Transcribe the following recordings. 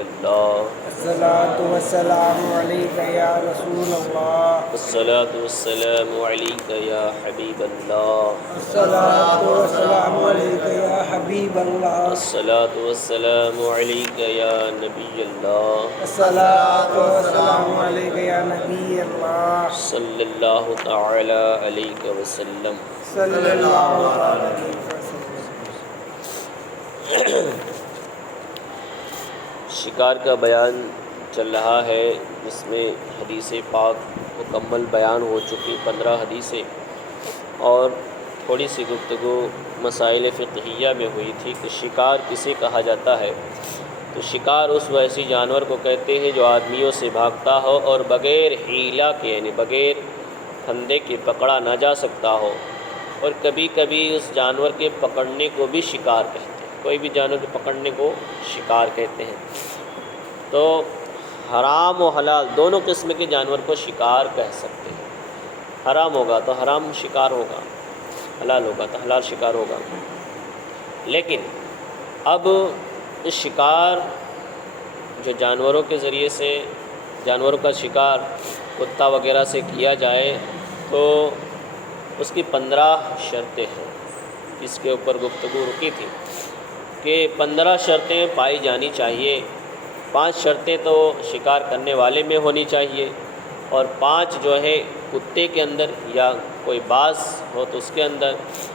اللہ الصلاۃ والسلام علیک یا رسول اللہ الصلاۃ والسلام علیک یا حبیب اللہ الصلاۃ والسلام علیک یا حبیب اللہ الصلاۃ والسلام علیک یا نبی اللہ الصلاۃ والسلام علیک یا نبی اللہ صلی اللہ تعالی علیہ وسلم۔ صلی اللہ علیہ وسلم۔ شکار کا بیان چل رہا ہے، جس میں حدیث پاک مکمل بیان ہو چکی 15 حدیثیں، اور تھوڑی سی گفتگو مسائل فقہیہ میں ہوئی تھی کہ شکار کسے کہا جاتا ہے۔ تو شکار اس وحشی جانور کو کہتے ہیں جو آدمیوں سے بھاگتا ہو اور بغیر حیلہ کے یعنی بغیر پھندے کے پکڑا نہ جا سکتا ہو، اور کبھی کبھی اس جانور کے پکڑنے کو بھی شکار کہتے ہیں۔ کوئی بھی جانور کے پکڑنے کو شکار کہتے ہیں۔ تو حرام و حلال دونوں قسم کے جانور کو شکار کہہ سکتے ہیں۔ حرام ہوگا تو حرام شکار ہوگا، حلال ہوگا تو حلال شکار ہوگا۔ لیکن اب شکار جو جانوروں کے ذریعے سے جانوروں کا شکار کتا وغیرہ سے کیا جائے تو اس کی 15 شرطیں ہیں، جس کے اوپر گفتگو رکی تھی کہ 15 شرطیں پائی جانی چاہیے۔ 5 شرطیں تو شکار کرنے والے میں ہونی چاہیے، اور 5 جو ہے کتے کے اندر، یا کوئی باز ہو تو اس کے اندر،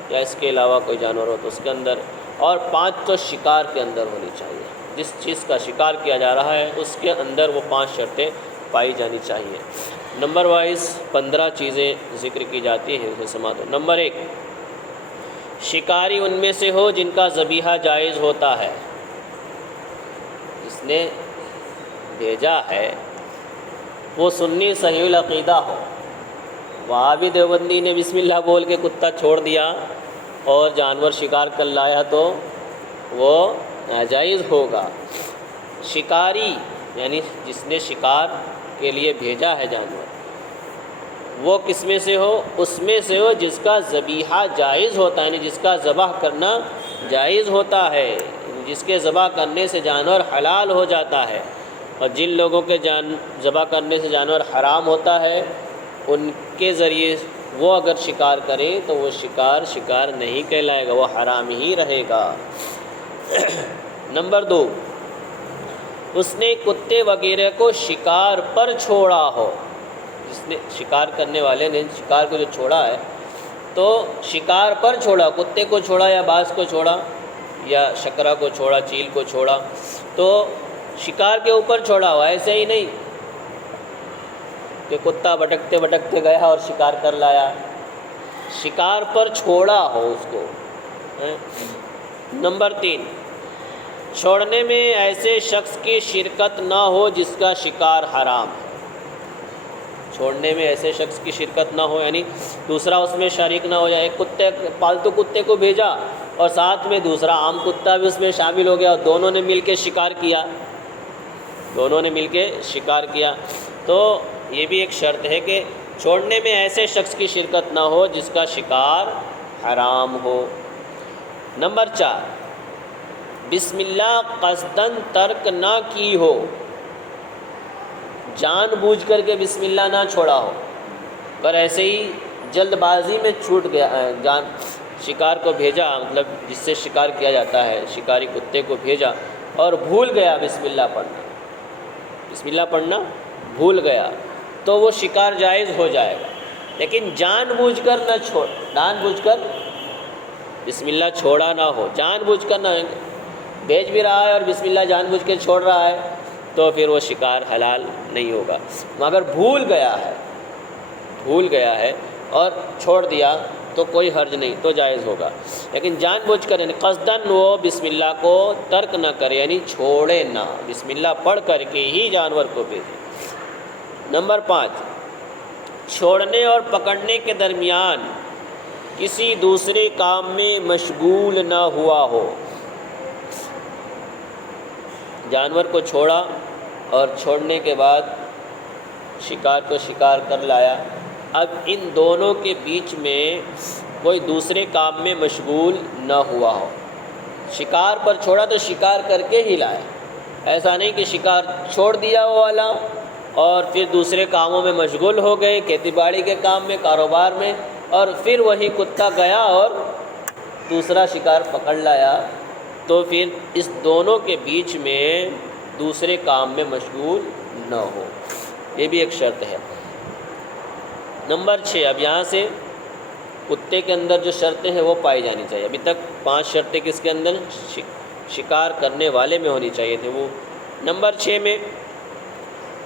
یا اس کے علاوہ کوئی جانور ہو تو اس کے اندر، اور 5 تو شکار کے اندر ہونی چاہیے۔ جس چیز کا شکار کیا جا رہا ہے اس کے اندر وہ 5 شرطیں پائی جانی چاہیے۔ نمبر وائز 15 چیزیں ذکر کی جاتی ہیں، اسے سماعت۔ نمبر 1، شکاری ان میں سے ہو جن کا ذبیحہ جائز ہوتا ہے۔ جس نے بھیجا ہے وہ سنی صحیح العقیدہ ہو۔ وہابی دیوبندی نے بسم اللہ بول کے کتا چھوڑ دیا اور جانور شکار کر لایا تو وہ ناجائز ہوگا۔ شکاری یعنی جس نے شکار کے لیے بھیجا ہے جانور، وہ کس میں سے ہو؟ اس میں سے ہو جس کا ذبیحہ جائز ہوتا ہے، یعنی جس کا ذبح کرنا جائز ہوتا ہے، جس کے ذبح کرنے سے جانور حلال ہو جاتا ہے۔ اور جن لوگوں کے ذبح کرنے سے جانور حرام ہوتا ہے، ان کے ذریعے وہ اگر شکار کریں تو وہ شکار نہیں کہلائے گا، وہ حرام ہی رہے گا۔ نمبر 2، اس نے کتے وغیرہ کو شکار پر چھوڑا ہو۔ جس نے شکار کرنے والے نے شکار کو جو چھوڑا ہے تو شکار پر چھوڑا، کتے کو چھوڑا یا باز کو چھوڑا یا شکرا کو چھوڑا، چیل کو چھوڑا، تو شکار کے اوپر چھوڑا ہوا، ایسے ہی نہیں کہ کتا بھٹکتے بھٹکتے گیا اور شکار کر لایا، شکار پر چھوڑا ہو اس کو۔ نمبر 3، چھوڑنے میں ایسے شخص کی شرکت نہ ہو جس کا شکار حرام ہے۔ چھوڑنے میں ایسے شخص کی شرکت نہ ہو، یعنی دوسرا اس میں شریک نہ ہو جائے۔ پالتو کتے کو بھیجا اور ساتھ میں دوسرا عام کتا بھی اس میں شامل ہو گیا، اور دونوں نے مل کے شکار کیا، تو یہ بھی ایک شرط ہے کہ چھوڑنے میں ایسے شخص کی شرکت نہ ہو جس کا شکار حرام ہو۔ نمبر 4، بسم اللہ قصداً ترک نہ کی ہو، جان بوجھ کر کے بسم اللہ نہ چھوڑا ہو، پر ایسے ہی جلد بازی میں چھوٹ گیا، شکار کو بھیجا، مطلب جس سے شکار کیا جاتا ہے، شکاری کتے کو بھیجا اور بھول گیا بسم اللہ پڑھنا بھول گیا، تو وہ شکار جائز ہو جائے گا۔ لیکن جان بوجھ کر بسم اللہ چھوڑا نہ ہو، جان بوجھ کر نہ بھیج بھی رہا ہے اور بسم اللہ جان بوجھ کے چھوڑ رہا ہے، تو پھر وہ شکار حلال نہیں ہوگا۔ مگر بھول گیا ہے اور چھوڑ دیا تو کوئی حرج نہیں، تو جائز ہوگا۔ لیکن جان بوجھ کر یعنی قصداً وہ بسم اللہ کو ترک نہ کرے، یعنی چھوڑے نہ، بسم اللہ پڑھ کر کے ہی جانور کو بھیجے۔ نمبر 5، چھوڑنے اور پکڑنے کے درمیان کسی دوسرے کام میں مشغول نہ ہوا ہو۔ جانور کو چھوڑا اور چھوڑنے کے بعد شکار کو شکار کر لایا، اب ان دونوں کے بیچ میں کوئی دوسرے کام میں مشغول نہ ہوا ہو۔ شکار پر چھوڑا تو شکار کر کے ہی لایا، ایسا نہیں کہ شکار چھوڑ دیا وہ والا اور پھر دوسرے کاموں میں مشغول ہو گئے، کھیتی باڑی کے کام میں، کاروبار میں، اور پھر وہی کتا گیا اور دوسرا شکار پکڑ لایا، تو پھر اس دونوں کے بیچ میں دوسرے کام میں مشغول نہ ہو، یہ بھی ایک شرط ہے۔ نمبر 6، اب یہاں سے کتے کے اندر جو شرطیں ہیں وہ پائی جانی چاہیے۔ ابھی تک 5 شرطیں کس کے اندر؟ شکار کرنے والے میں ہونی چاہیے تھے وہ۔ نمبر 6 میں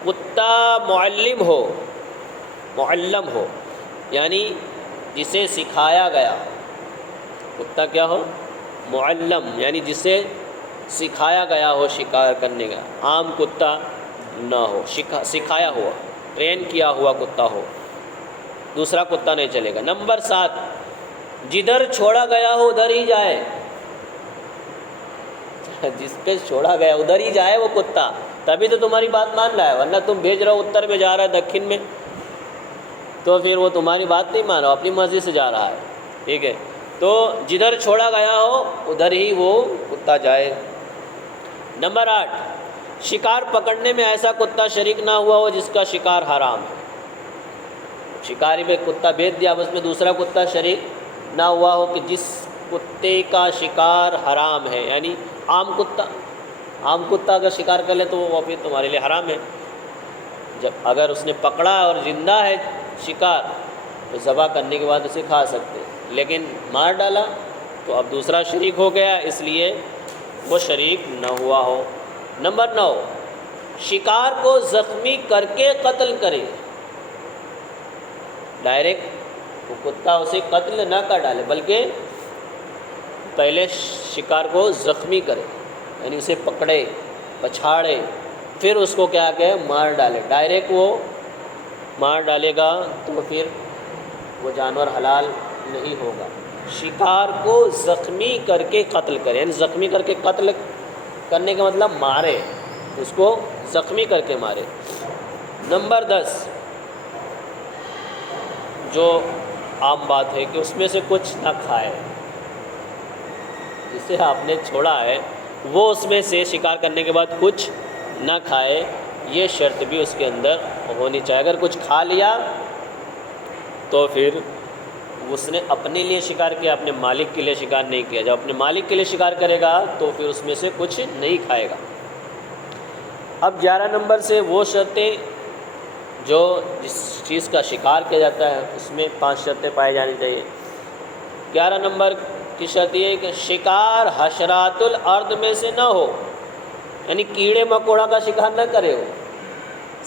کتا معلم ہو، یعنی جسے سکھایا گیا۔ کتا کیا ہو؟ معلم، یعنی جسے سکھایا گیا ہو شکار کرنے کا، عام کتا نہ ہو، سکھایا ہوا، ٹرین کیا ہوا کتا ہو، دوسرا کتا نہیں چلے گا۔ نمبر 7، جدھر چھوڑا گیا ہو ادھر ہی جائے، جس پہ چھوڑا گیا ادھر ہی جائے وہ کتا، تبھی تو تمہاری بات مان رہا ہے، ورنہ تم بھیج رہے ہو اتر میں جا رہا ہے، دکن میں، تو پھر وہ تمہاری بات نہیں مان رہا، اپنی مرضی سے جا رہا ہے، ٹھیک ہے؟ تو جدھر چھوڑا گیا ہو ادھر ہی وہ کتا جائے۔ نمبر 8، شکار پکڑنے میں ایسا کتا شریک نہ ہوا ہو جس کا شکار حرام ہے۔ شکاری میں کتا بھیج دیا، اب اس میں دوسرا کتا شریک نہ ہوا ہو کہ جس کتے کا شکار حرام ہے، یعنی عام کتا اگر شکار کر لے تو وہ پھر تمہارے لیے حرام ہے۔ جب اگر اس نے پکڑا اور زندہ ہے شکار تو ذبح کرنے کے بعد اسے کھا سکتے، لیکن مار ڈالا تو اب دوسرا شریک ہو گیا، اس لیے وہ شریک نہ ہوا ہو۔ نمبر 9، شکار کو زخمی کر کے قتل کرے، ڈائریکٹ وہ کتا اسے قتل نہ کر ڈالے بلکہ پہلے شکار کو زخمی کرے، یعنی اسے پکڑے، پچھاڑے، پھر اس کو کیا کہ مار ڈالے۔ ڈائریکٹ وہ مار ڈالے گا تو پھر وہ جانور حلال نہیں ہوگا۔ شکار کو زخمی کر کے قتل کرے، یعنی زخمی کر کے قتل کرنے کا مطلب مارے، اس کو زخمی کر کے مارے۔ نمبر 10، جو عام بات ہے کہ اس میں سے کچھ نہ کھائے، جسے آپ نے چھوڑا ہے وہ اس میں سے شکار کرنے کے بعد کچھ نہ کھائے، یہ شرط بھی اس کے اندر ہونی چاہیے۔ اگر کچھ کھا لیا تو پھر اس نے اپنے لیے شکار کیا، اپنے مالک کے لیے شکار نہیں کیا۔ جب اپنے مالک کے لیے شکار کرے گا تو پھر اس میں سے کچھ نہیں کھائے گا۔ اب 11 نمبر سے وہ شرطیں جو جس چیز کا شکار کیا جاتا ہے اس میں 5 شرطیں پائی جانی چاہیے۔ 11 نمبر کی شرط یہ ہے کہ شکار حشرات الارض میں سے نہ ہو، یعنی کیڑے مکوڑا کا شکار نہ کرے ہو،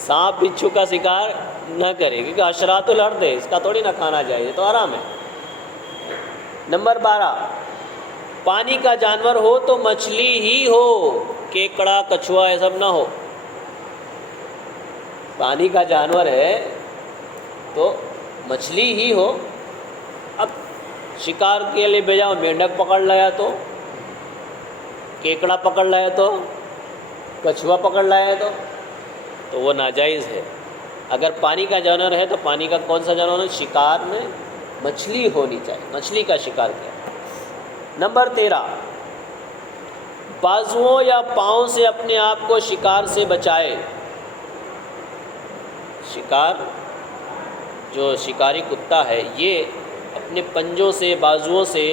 سانپ بچھو کا شکار نہ کرے، کیونکہ حشرات الارض ہے، اس کا تھوڑی نہ کھانا چاہیے، تو حرام ہے۔ نمبر 12، پانی کا جانور ہو تو مچھلی ہی ہو، کیکڑا کچھوا یہ سب نہ ہو۔ پانی کا جانور ہے تو مچھلی ہی ہو۔ اب شکار کے لیے بھیجا، مینڈک پکڑ لایا تو، کیکڑا پکڑ لایا تو، کچھوا پکڑ لایا تو وہ ناجائز ہے۔ اگر پانی کا جانور ہے تو پانی کا کون سا جانور ہے؟ شکار میں مچھلی ہونی چاہیے، مچھلی کا شکار کیا۔ نمبر 13، بازوؤں یا پاؤں سے اپنے آپ کو شکار سے بچائے۔ شکار جو شکاری کتا ہے یہ اپنے پنجوں سے، بازوؤں سے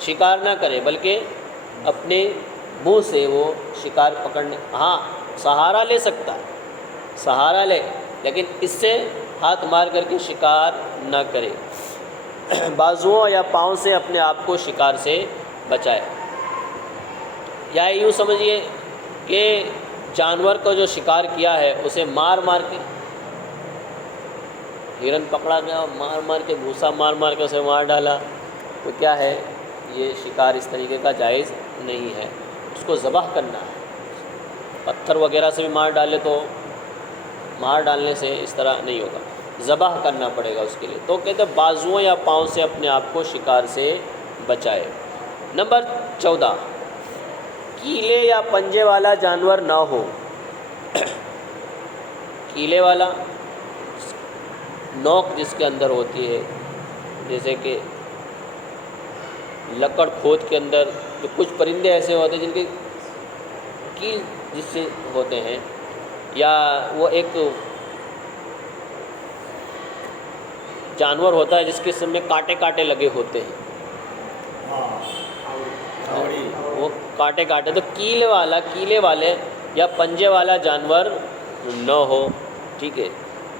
شکار نہ کرے بلکہ اپنے منہ سے وہ شکار پکڑنے، ہاں سہارا لے سکتا ہے، سہارا لے، لیکن اس سے ہاتھ مار کر کے شکار نہ کرے۔ بازوؤں یا پاؤں سے اپنے آپ کو شکار سے بچائے، یا یوں سمجھیے کہ جانور کو جو شکار کیا ہے اسے مار مار کے، ہرن پکڑا گیا، مار مار کے، بھوسا مار مار کے اسے مار ڈالا، تو کیا ہے یہ شکار اس طریقے کا جائز نہیں ہے، اس کو ذبح کرنا ہے۔ پتھر وغیرہ سے بھی مار ڈالے تو مار ڈالنے سے اس طرح نہیں ہوگا، ذبح کرنا پڑے گا اس کے لیے۔ تو کہتے ہیں بازوؤں یا پاؤں سے اپنے آپ کو شکار سے بچائے۔ نمبر 14، کیلے یا پنجے والا جانور نہ ہو۔ کیلے والا نوک جس کے اندر ہوتی ہے، جیسے کہ لکڑ کھود کے اندر جو کچھ پرندے ایسے ہوتے ہیں جن کی کیل جس سے ہوتے ہیں، یا وہ ایک جانور ہوتا ہے جس کے سر میں کانٹے کانٹے لگے ہوتے ہیں، وہ کانٹے تو کیلے والے یا پنجے والا جانور نہ ہو، ٹھیک ہے،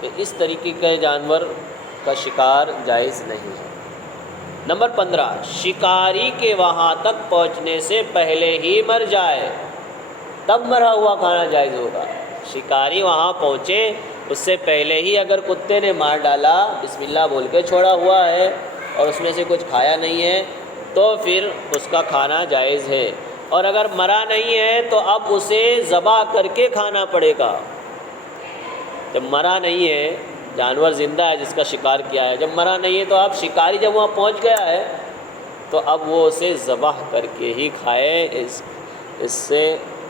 تو اس طریقے کے جانور کا شکار جائز نہیں ہے۔ نمبر 15، شکاری کے وہاں تک پہنچنے سے پہلے ہی مر جائے تب مرا ہوا کھانا جائز ہوگا۔ شکاری وہاں پہنچے، اس سے پہلے ہی اگر کتے نے مار ڈالا، بسم اللہ بول کے چھوڑا ہوا ہے اور اس میں سے کچھ کھایا نہیں ہے، تو پھر اس کا کھانا جائز ہے، اور اگر مرا نہیں ہے تو اب اسے ذبح کر کے کھانا پڑے گا۔ جب مرا نہیں ہے، جانور زندہ ہے جس کا شکار کیا ہے، جب مرا نہیں ہے تو اب شکاری جب وہاں پہنچ گیا ہے تو اب وہ اسے ذبح کر کے ہی کھائے،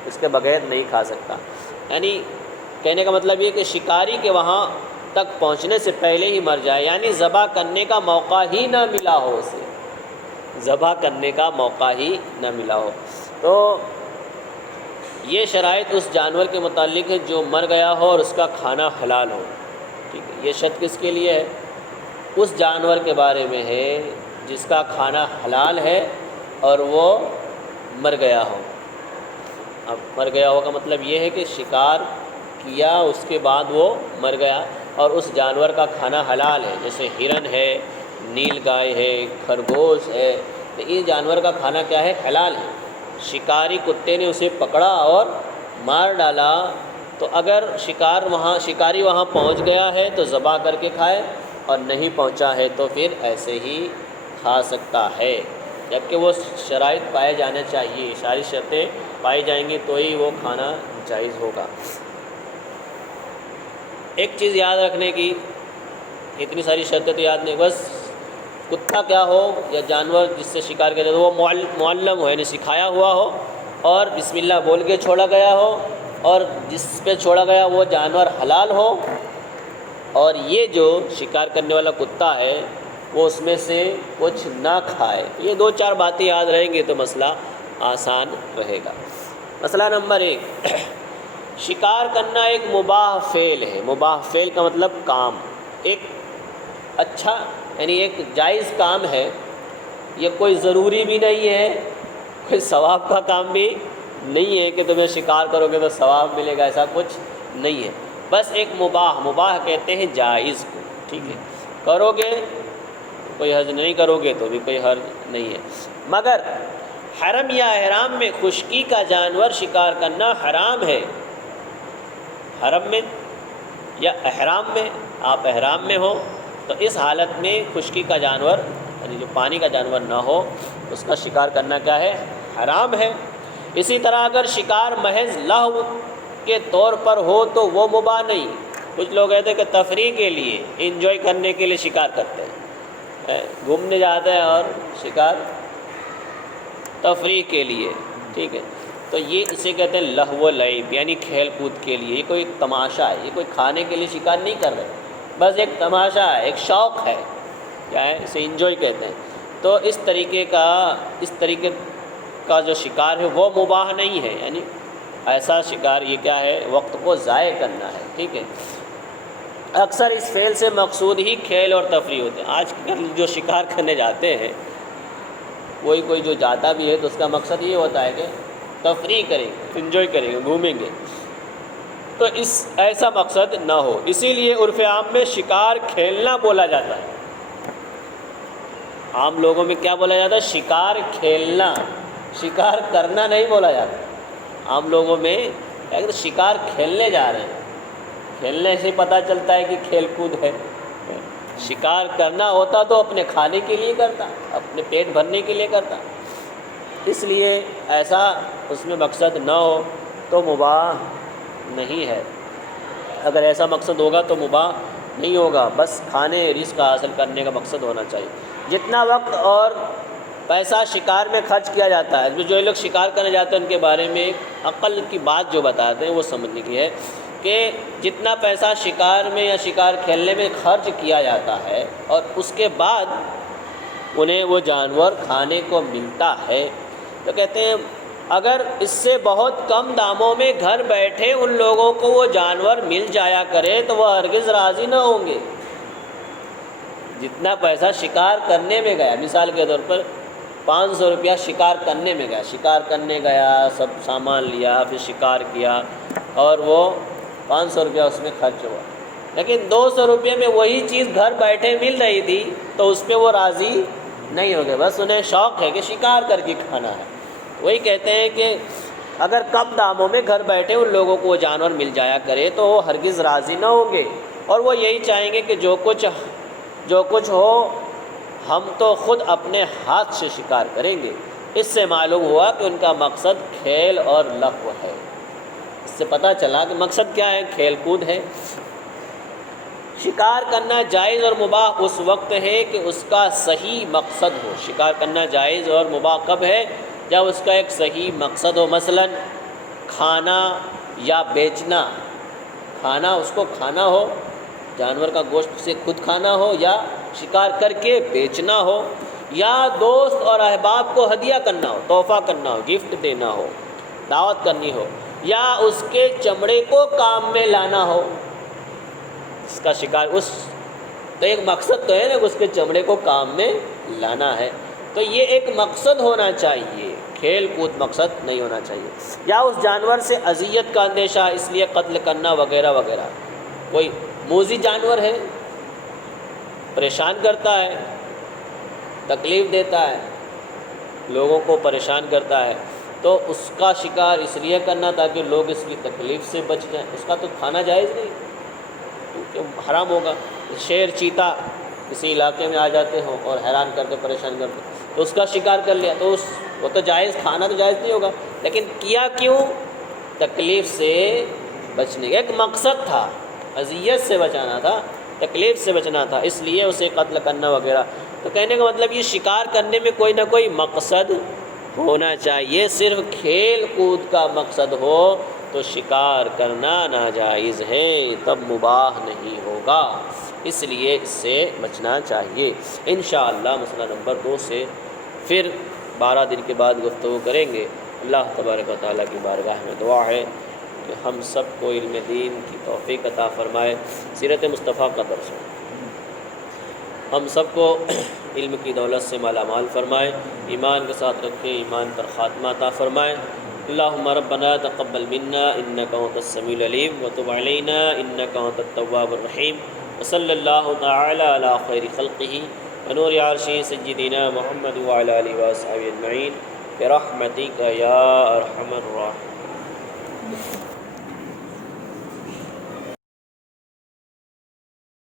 اس کے بغیر نہیں کھا سکتا۔ یعنی کہنے کا مطلب یہ کہ شکاری کے وہاں تک پہنچنے سے پہلے ہی مر جائے، یعنی ذبح کرنے کا موقع ہی نہ ملا ہو، اسے ذبح کرنے کا موقع ہی نہ ملا ہو۔ تو یہ شرائط اس جانور کے متعلق ہے جو مر گیا ہو اور اس کا کھانا حلال ہو، ٹھیک ہے۔ یہ شرط کس کے لیے ہے؟ اس جانور کے بارے میں ہے جس کا کھانا حلال ہے اور وہ مر گیا ہو۔ اب مر گیا ہو کا مطلب یہ ہے کہ شکار کیا، اس کے بعد وہ مر گیا اور اس جانور کا کھانا حلال ہے، جیسے ہرن ہے، نیل گائے ہے، خرگوش ہے، تو یہ جانور کا کھانا کیا ہے؟ حلال ہے۔ شکاری کتے نے اسے پکڑا اور مار ڈالا، تو اگر شکاری وہاں پہنچ گیا ہے تو ذبح کر کے کھائے، اور نہیں پہنچا ہے تو پھر ایسے ہی کھا سکتا ہے، جبکہ وہ شرائط پائے جانا چاہیے، ساری شرطیں پائی جائیں گی تو ہی وہ کھانا جائز ہوگا۔ ایک چیز یاد رکھنے کی، اتنی ساری شرطیں تو یاد نہیں، بس کتا کیا ہو یا جانور جس سے شکار کیا جاتا ہے وہ معلم ہو، یعنی سکھایا ہوا ہو، اور بسم اللہ بول کے چھوڑا گیا ہو، اور جس پہ چھوڑا گیا وہ جانور حلال ہو، اور یہ جو شکار کرنے والا کتا ہے وہ اس میں سے کچھ نہ کھائے۔ یہ 2-4 باتیں یاد رہیں گے تو مسئلہ آسان رہے گا۔ مسئلہ نمبر 1، شکار کرنا ایک مباح فعل ہے۔ مباح فعل کا مطلب کام، ایک اچھا یعنی ایک جائز کام ہے، یہ کوئی ضروری بھی نہیں ہے، کوئی ثواب کا کام بھی نہیں ہے کہ تمہیں شکار کرو گے تو ثواب ملے گا، ایسا کچھ نہیں ہے، بس ایک مباح کہتے ہیں جائز کو، ٹھیک ہے، کرو گے کوئی حرج نہیں، کرو گے تو بھی کوئی حرج نہیں ہے۔ مگر حرم یا احرام میں خشکی کا جانور شکار کرنا حرام ہے۔ حرم میں یا احرام میں، آپ احرام میں ہو تو اس حالت میں خشکی کا جانور یعنی جو پانی کا جانور نہ ہو اس کا شکار کرنا کیا ہے؟ حرام ہے۔ اسی طرح اگر شکار محض لہو کے طور پر ہو تو وہ مباح نہیں۔ کچھ لوگ کہتے ہیں کہ تفریح کے لیے، انجوائے کرنے کے لیے شکار کرتے ہیں، گھومنے جاتے ہیں اور شکار تفریح کے لیے، ٹھیک ہے، تو یہ اسے کہتے ہیں لہو و لعب، یعنی کھیل کود کے لیے، یہ کوئی تماشا ہے، یہ کوئی کھانے کے لیے شکار نہیں کر رہے، بس ایک تماشا ہے، ایک شوق ہے، کیا ہے، اسے انجوائے کہتے ہیں۔ تو اس طریقے کا جو شکار ہے وہ مباح نہیں ہے، یعنی ایسا شکار یہ کیا ہے؟ وقت کو ضائع کرنا ہے، ٹھیک ہے۔ اکثر اس فعل سے مقصود ہی کھیل اور تفریح ہوتے ہیں۔ آج کل جو شکار کرنے جاتے ہیں، کوئی جو جاتا بھی ہے تو اس کا مقصد یہ ہوتا ہے کہ تفریح کریں گے، انجوائے کریں گے، گھومیں گے، تو ایسا مقصد نہ ہو۔ اسی لیے عرف عام میں شکار کھیلنا بولا جاتا ہے۔ عام لوگوں میں کیا بولا جاتا ہے؟ شکار کھیلنا، شکار کرنا نہیں بولا جاتا۔ عام لوگوں میں شکار کھیلنے جا رہے ہیں، کھیلنے سے پتہ چلتا ہے کہ کھیل کود ہے۔ شکار کرنا ہوتا تو اپنے کھانے کے لیے کرتا، اپنے پیٹ بھرنے کے لیے کرتا، اس لیے ایسا اس میں مقصد نہ ہو تو مباح نہیں ہے۔ اگر ایسا مقصد ہوگا تو مباح نہیں ہوگا، بس کھانے رزق حاصل کرنے کا مقصد ہونا چاہیے۔ جتنا وقت اور پیسہ شکار میں خرچ کیا جاتا ہے، جو لوگ شکار کرنے جاتے ہیں ان کے بارے میں عقل کی بات جو بتاتے ہیں وہ سمجھنے کی ہے کہ جتنا پیسہ شکار میں یا شکار کھیلنے میں خرچ کیا جاتا ہے اور اس کے بعد انہیں وہ جانور کھانے کو ملتا ہے، تو کہتے ہیں اگر اس سے بہت کم داموں میں گھر بیٹھے ان لوگوں کو وہ جانور مل جایا کرے تو وہ ہرگز راضی نہ ہوں گے۔ جتنا پیسہ شکار کرنے میں گیا، مثال کے طور پر 500 روپیہ شکار کرنے میں گیا، شکار کرنے گیا، سب سامان لیا، پھر شکار کیا اور وہ 500 روپیہ اس میں خرچ ہوا، لیکن 200 روپے میں وہی چیز گھر بیٹھے مل رہی تھی تو اس پہ وہ راضی نہیں ہو گئے، بس انہیں شوق ہے کہ شکار کر کے کھانا ہے۔ وہی کہتے ہیں کہ اگر کم داموں میں گھر بیٹھے ان لوگوں کو وہ جانور مل جایا کرے تو وہ ہرگز راضی نہ ہوں گے، اور وہ یہی چاہیں گے کہ جو کچھ ہو ہم تو خود اپنے ہاتھ سے شکار کریں گے۔ اس سے معلوم ہوا کہ ان کا مقصد کھیل اور لہو ہے۔ اس سے پتہ چلا کہ مقصد کیا ہے، کھیل کود ہے۔ شکار کرنا جائز اور مباح اس وقت ہے کہ اس کا صحیح مقصد ہو۔ شکار کرنا جائز اور مباح کب ہے؟ جب اس کا ایک صحیح مقصد ہو، مثلا کھانا یا بیچنا۔ کھانا اس کو کھانا ہو، جانور کا گوشت سے خود کھانا ہو، یا شکار کر کے بیچنا ہو، یا دوست اور احباب کو ہدیہ کرنا ہو، تحفہ کرنا ہو، گفٹ دینا ہو، دعوت کرنی ہو، یا اس کے چمڑے کو کام میں لانا ہو۔ اس کا شکار تو ایک مقصد تو ہے نا، اس کے چمڑے کو کام میں لانا ہے، تو یہ ایک مقصد ہونا چاہیے، کھیل کود مقصد نہیں ہونا چاہیے۔ یا اس جانور سے اذیت کا اندیشہ، اس لیے قتل کرنا وغیرہ وغیرہ۔ کوئی موذی جانور ہے، پریشان کرتا ہے، تکلیف دیتا ہے، لوگوں کو پریشان کرتا ہے، تو اس کا شکار اس لیے کرنا تاکہ لوگ اس کی تکلیف سے بچ جائیں، اس کا تو کھانا جائز نہیں کیونکہ حرام ہوگا۔ شیر چیتا کسی علاقے میں آ جاتے ہوں اور حیران کر کے پریشان کرتے تو اس کا شکار کر لیا تو وہ تو جائز، کھانا تو جائز نہیں ہوگا، لیکن کیا کیوں؟ تکلیف سے بچنے کا ایک مقصد تھا، اذیت سے بچانا تھا، تکلیف سے بچنا تھا، اس لیے اسے قتل کرنا وغیرہ۔ تو کہنے کا مطلب یہ شکار کرنے میں کوئی نہ کوئی مقصد ہونا چاہیے، صرف کھیل کود کا مقصد ہو تو شکار کرنا ناجائز ہے، تب مباح نہیں ہوگا، اس لیے اس سے بچنا چاہیے۔ انشاءاللہ مسئلہ نمبر 2 سے پھر 12 دن کے بعد گفتگو کریں گے۔ اللہ تبارک و تعالیٰ کی بارگاہ میں دعا ہے کہ ہم سب کو علم دین کی توفیق عطا فرمائے، سیرت مصطفیٰ کا درس ہو، ہم سب کو علم کی دولت سے مالا مال فرمائے، ایمان کے ساتھ رکھے، ایمان پر خاتمہ عطا فرمائے۔ اللہم ربنا تقبل منا انک انت السمیع العلیم وتب علینا انک انت التواب الرحیم، وصلی اللہ تعالی علی خیر خلقہ ونور عرشہ سیدنا محمد وعلی آلہ وصحبہ اجمعین برحمتک یا ارحم الراحمین۔